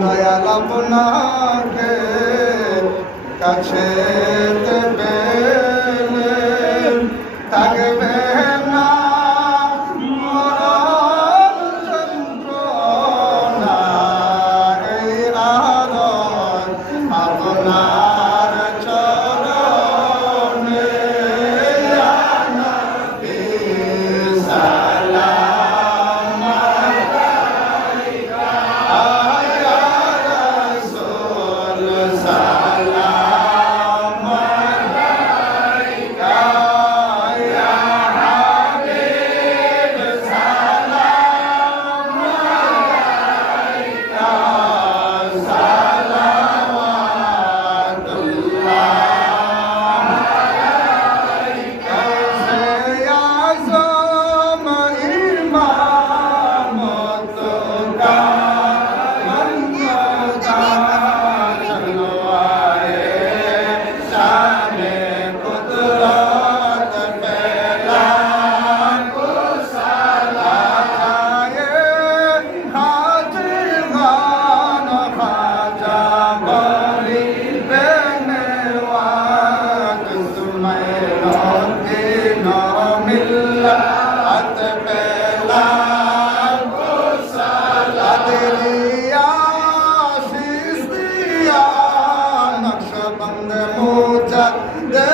দয়াল আপনাকে কাছে পেলে থাকবে না মরণ যন্ত্রণা, এই আদর আপনার চরণে ইয়া নবী সালাম আলাইকা, ইয়া রাসূল সালাম আলাইকা, ইয়া হাবিব সালাম আলাইকা, সালাওয়াতুল্লাহ আলাইকা। ইয়া আযম ইমাম তুকা মন্নতা চলওয়ায়ে শানে কুদরত পেলা কো সালায়ে হাজির গান খাজা বলি বেনওয়াত সুমায় দিন মিল্লাত পেলা কো সালাদিয়া সিস্তিয়া নকশবন্দ মুজাদ্দিয়া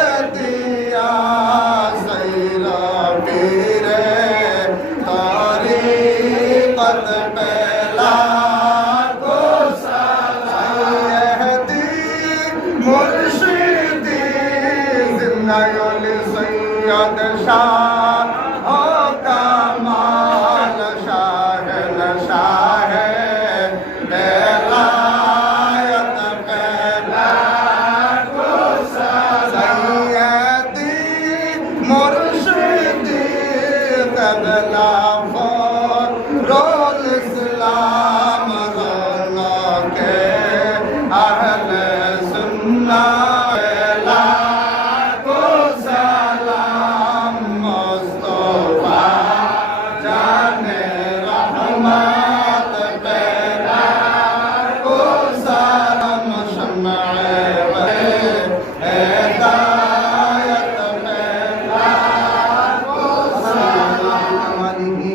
সৈরা পীরে তরিকত পেলা কো সালায়হদি মুর্শিদি জিন্নায়ুল সৈয়দ শাহ ও কামাল শাহেল শাহ বেলায়ত পেলা কো সালায়হদি মুর্শিদি কবলা ফরুল ইসলাম রনকে আহলে সুন্নাহ পেলা কো সালাম মুস্তাফা জানে রহমত পেলা কো সালাম শমঈ হিদায়ত পেলা কো সালাম আলাইহি।